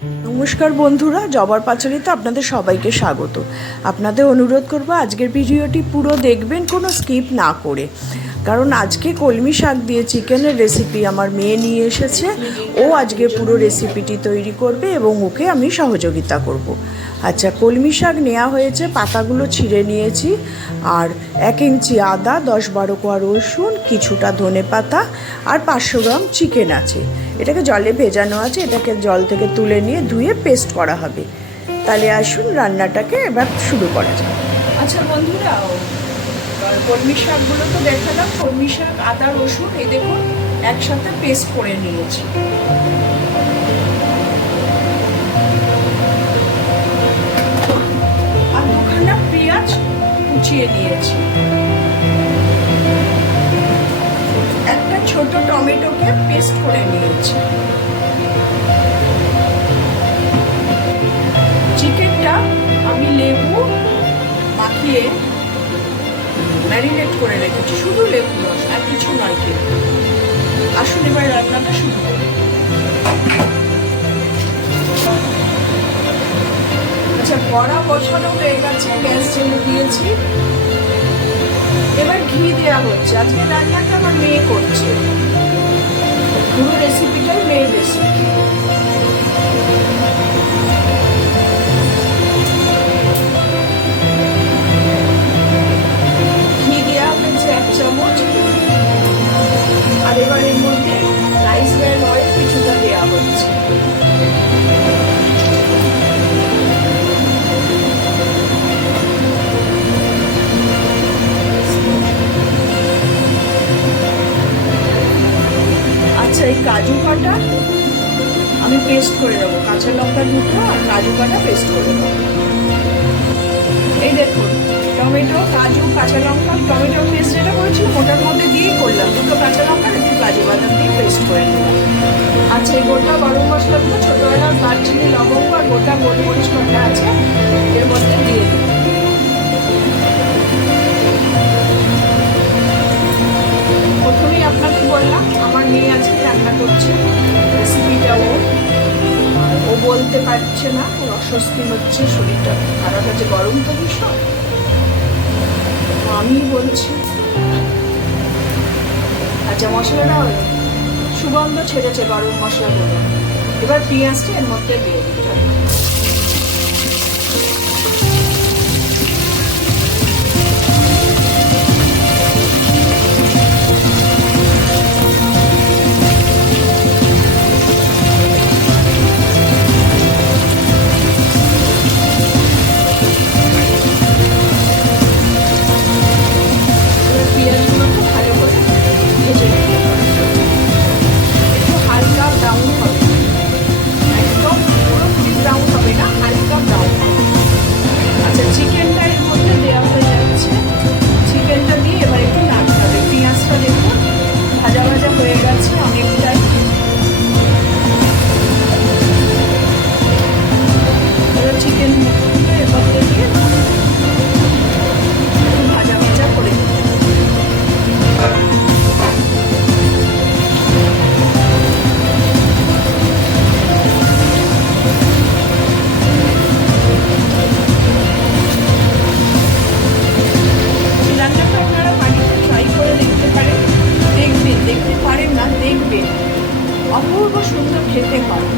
নমস্কার বন্ধুরা, জবার পাঁচালিতে আপনাদের সবাইকে স্বাগত। আপনাদের অনুরোধ করব আজকের ভিডিওটি পুরো দেখবেন, কোনো স্কিপ না করে, কারণ আজকে কলমি শাক দিয়ে চিকেনের রেসিপি আমার মেয়ে নিয়ে এসেছে। ও আজকে পুরো রেসিপিটি তৈরি করবে এবং ওকে আমি সহযোগিতা করব। আচ্ছা, কলমি শাক নেওয়া হয়েছে, পাতাগুলো ছিঁড়ে নিয়েছি, আর 1 ইঞ্চি আদা, 10-12 কোয়া রসুন, কিছুটা ধনে পাতা আর 500 গ্রাম চিকেন আছে। এটাকে জলে ভেজানো আছে, এটাকে জল থেকে তুলে নিয়ে ধুয়ে পেস্ট করা হবে। তাহলে আসুন রান্নাটাকে এবার শুরু করা যাক। আচ্ছা বন্ধুরা, কলমি শাকগুলো তো দেখালাম। কলমি শাক, আদা, রসুন এই দেখুন একসাথে পেস্ট করে নিয়েছি। আর 2খানা পেঁয়াজ কুচিয়ে নিয়েছি। একটা ছোট টমেটোকে পেস্ট করে নিয়েছি। চিকেনটা আমি লেবু মাখিয়ে ম্যারিনেট করে রেখেছি, শুধু লেবু রস, আর কিছু নয়। কিন্তু আসুন এবার রান্নাটা শুরু করি। আচ্ছা, কড়া বসানো হয়ে গেছে, গ্যাস জ্বেলে দিয়েছি। এবার ঘি দেওয়া হচ্ছে। আজকে রান্নাটা আমার মেয়ে করছে, পুরো রেসিপিটাই মেয়ের রেসিপি। ঘি দেওয়া হয়েছে 1 চামচ। আর এবার এর মধ্যে রাইস ব্র্যান অয়েল কিছুটা দেওয়া হচ্ছে। আচ্ছা, এই কাজু বাটা আমি পেস্ট করে দেবো, কাঁচা লঙ্কা দুটো আর কাজু বাটা পেস্ট করে দেবো। এই দেখুন, টমেটো, কাজু, কাঁচা লঙ্কা, টমেটো পেস্ট যেটা করেছি ওটার মধ্যে দিয়েই করলাম। 2টো কাঁচা লঙ্কা আর একটু কাজু বাদাম দিয়ে পেস্ট করে নিলাম। আচ্ছা, এই গোটা গরম মশলাগুলো, ছোটো এলাচ, দারচিনি, লবঙ্গ আর গোটা গোলমরিচ বাটা আছে, এর মধ্যে দিয়ে দিই। প্রথমেই আপনাকে বললাম আমার মেয়ে আজকে রান্না করছে, রেসিপিটা ও বলতে পারছে না, ওর অস্বস্তি হচ্ছে, শরীরটা খারাপ আছে, গরম তো ভীষণ, আমি বলছি। আচ্ছা, মশলাটা সুগন্ধ ছেড়েছে গরম মশলাগুলো। এবার পেঁয়াজটা এর মধ্যে দিয়ে দিতে হবে। অপূর্ব সুন্দর খেতে হয়,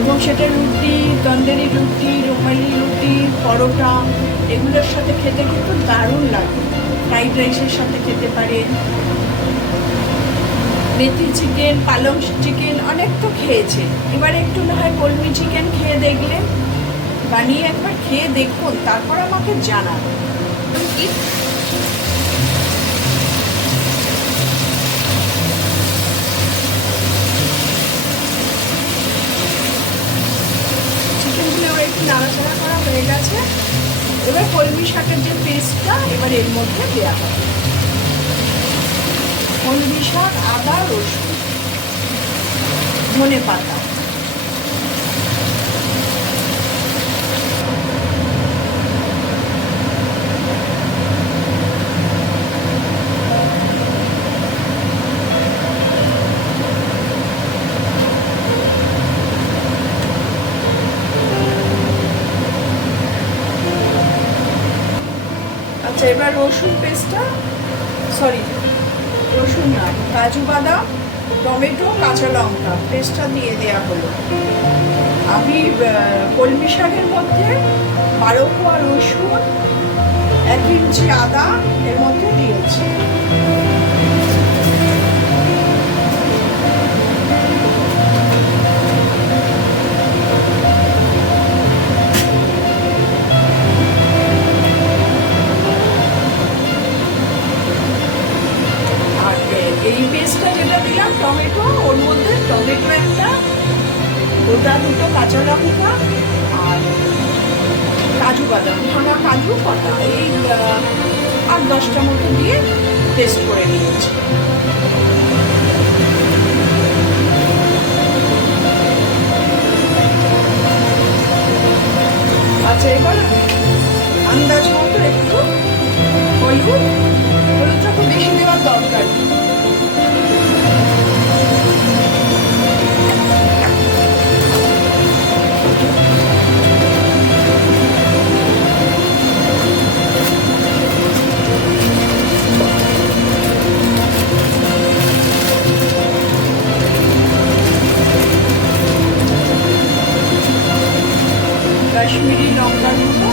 এবং সেটা রুটি, তন্দুরি রুটি, রুমালি রুটি, পরোটা এগুলোর সাথে খেতে কিন্তু দারুণ লাগে। ফ্রাইড রাইসের সাথে খেতে পারেন। মেথি চিকেন, পালং চিকেন অনেক তো খেয়েছে, এবার একটু না হয় কলমি চিকেন খেয়ে দেখলেন। বানিয়ে একবার খেয়ে দেখুন, তারপর আমাকে জানান কি। নাড়াচাড়া করা হয়ে গেছে। এবার কলমি শাকের যে পেস্টটা এবার এর মধ্যে দেওয়া হবে। কলমি শাক, আদা, রসুন, ধনে পাতা, আচ্ছা, এবার রসুন পেস্টটা, সরি রসুন না, কাজু বাদাম, টমেটো, কাঁচা লঙ্কা পেস্টটা দিয়ে দেওয়া হলো। আমি কলমি শাকের মধ্যে 12 কোয়া রসুন, 1 ইঞ্চি আদা এর মধ্যে দিয়েছি। এই পেস্টটা যেটা দিলাম টমেটো, ওর মধ্যে টমেটো একটা, গোটা 2টো কাঁচা লঙ্কা আর কাজু বাদাম, ভাঙা কাজু কটা, এই 8-10টা মতো দিয়ে পেস্ট করে নিয়েছি। আচ্ছা, এবার আন্দাজ মতো একটু হলুদটা খুব বেশি দেওয়ার দরকার নেই। কাশ্মীরি লঙ্কার গুঁড়ো,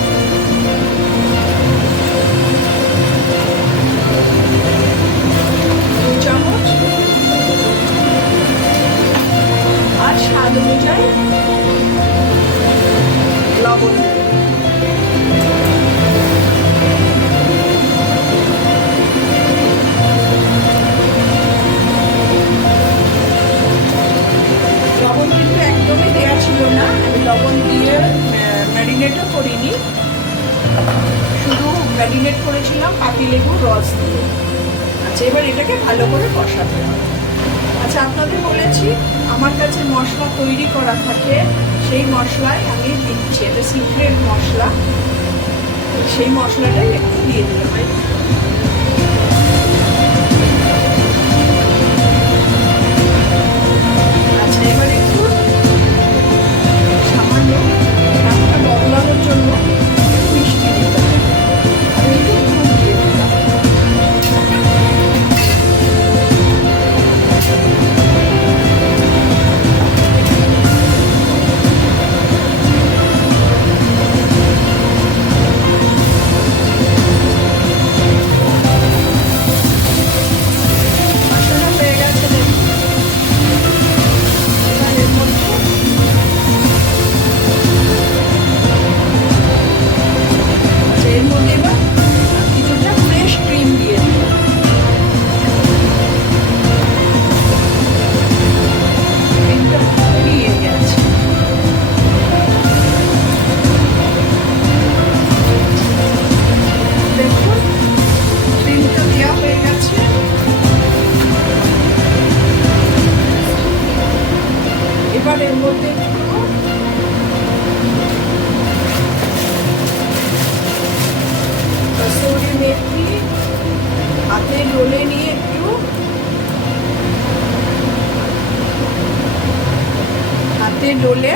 2 চামচ, আর স্বাদ অনুযায়ী লবণ। লবণ কিন্তু একদমই দেওয়া ছিল না, আমি লবণ দিয়ে ম্যারিনেটও করিনি, শুধু ম্যারিনেট করেছিলাম পাতিলেবুর রস দিয়ে। আচ্ছা, এবার এটাকে ভালো করে কষাতে হবে। আচ্ছা, আপনাদের বলেছি আমার কাছে মশলা তৈরি করা থাকে, সেই মশলায় আমি দিচ্ছি, এটা সিক্রেট মশলা, সেই মশলাটাই একটু দিয়ে দিলাম। আচ্ছা, এবার একটু সামান্য স্বাদটা বদলানোর জন্য মিষ্টি দিতে হবে, আমি একটু দুধ দিয়ে দিলাম। মশলা হয়ে গেছে, এবার এর মধ্যে এর মধ্যে এবার কিছুটা ফ্রেশ ক্রিম দিয়ে দিই। ক্রিমটা দিয়ে গেছে, দেখুন ক্রিমটা দেওয়া হয়ে গেছে। এবার এর মধ্যে কসুরি মেথি হাতে ডলে নিয়ে একটু হাতে ডলে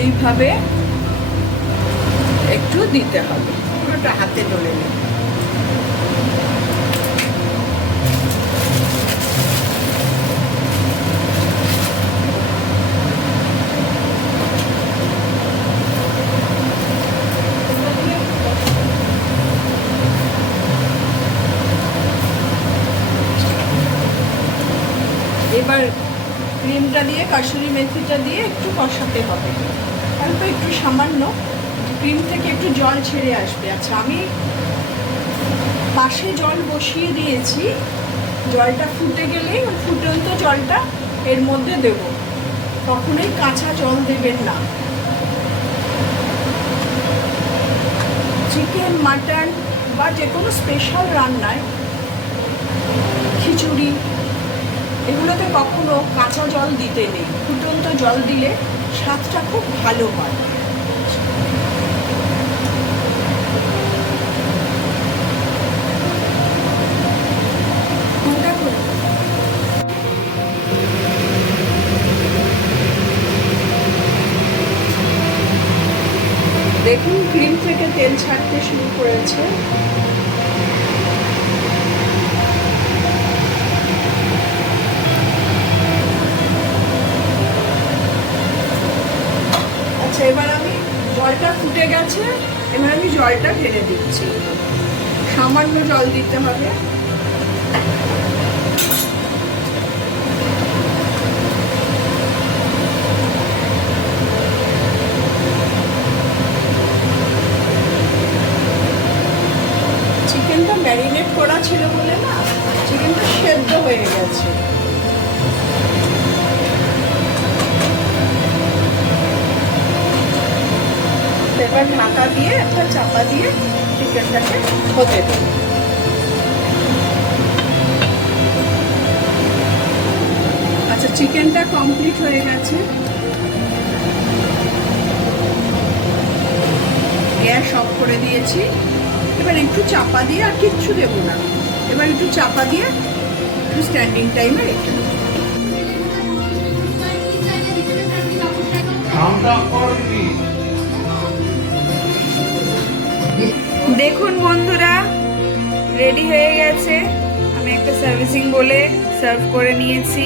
এইভাবে একটু দিতে হবে, পুরোটা হাতে ডলে নিয়ে। এবার ক্রিমটা দিয়ে কাসুরি মেথিটা দিয়ে একটু কষাতে হবে, অল্প একটু সামান্য, ক্রিম থেকে একটু জল ছেড়ে আসবে। আচ্ছা, আমি পাশে জল বসিয়ে দিয়েছি, জলটা ফুটে গেলেই ফুটন্ত জলটা এর মধ্যে দেব, কখনোই কাঁচা জল দেবেন না। চিকেন, মাটন বা যে কোনো স্পেশাল রান্নায়, খিচুড়ি, এগুলোতে কখনো কাঁচা জল দিতে নেই, ফুটন্ত জল দিলে স্বাদটা খুব ভালো হয়। দেখুন ক্রিম থেকে তেল ছাড়তে শুরু করেছে। আচ্ছা, এবার আমি জলটা ফুটে গেছে, এবার আমি জলটা ঢেলে দিচ্ছি। সামান্য জল দিতে হবে। চিকেনটা ম্যারিনেট করা ছিল বলে না, চিকেনটা সেদ্ধ হয়ে গেছে। এবার ঢাকা দিয়ে একটা চাপা দিয়ে চিকেনটাকে হতে দেব। আচ্ছা, চিকেনটা কমপ্লিট হয়ে গেছে। গ্যাস অফ করে দিয়েছি। এবার একটু চাপা দিয়ে, আর কিচ্ছু দেবো না, এবার একটু চাপা দিয়ে একটু স্ট্যান্ডিং টাইমে রেখে দেবো। দেখুন বন্ধুরা, রেডি হয়ে গেছে। আমি একটা সার্ভিসিং বলে সার্ভ করে নিয়েছি।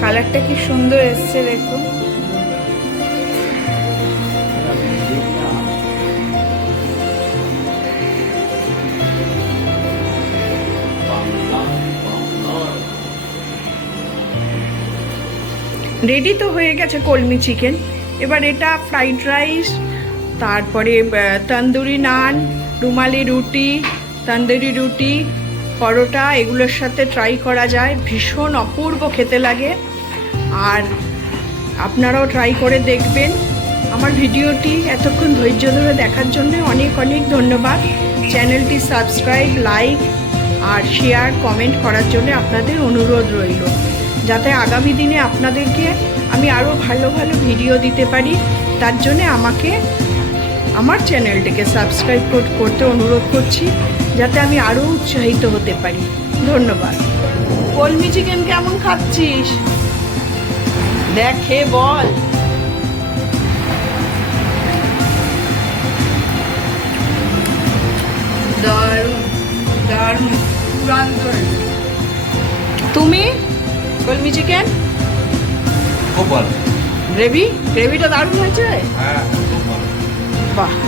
কালারটা কি সুন্দর এসছে দেখুন। রেডি তো হয়ে গেছে কলমি চিকেন। এবার এটা ফ্রাইড রাইস, তারপরে তন্দুরি নান, রুমালি রুটি, তন্দুরি রুটি, পরোটা, এগুলোর সাথে ট্রাই করা যায়। ভীষণ অপূর্ব খেতে লাগে। আর আপনারাও ট্রাই করে দেখবেন। আমার ভিডিওটি এতক্ষণ ধৈর্য ধরে দেখার জন্য অনেক অনেক ধন্যবাদ। চ্যানেলটি সাবস্ক্রাইব, লাইক আর শেয়ার, কমেন্ট করার জন্য আপনাদের অনুরোধ রইল, যাতে আগামী দিনে আপনাদেরকে আমি আরও ভালো ভালো ভিডিও দিতে পারি। তার জন্যে আমাকে আমার চ্যানেলটিকে সাবস্ক্রাইব করতে অনুরোধ করছি, যাতে আমি আরও উৎসাহিত হতে পারি। ধন্যবাদ। কলমি চিকেন কেমন খাচ্ছিস দেখে বল। দারুণ দারুণ, দুর্দান্ত। তুমি কলমি চিকেন খুব ভালো। গ্রেভিটা দারুণ হয়েছে। হ্যাঁ, খুব ভালো। বাহ।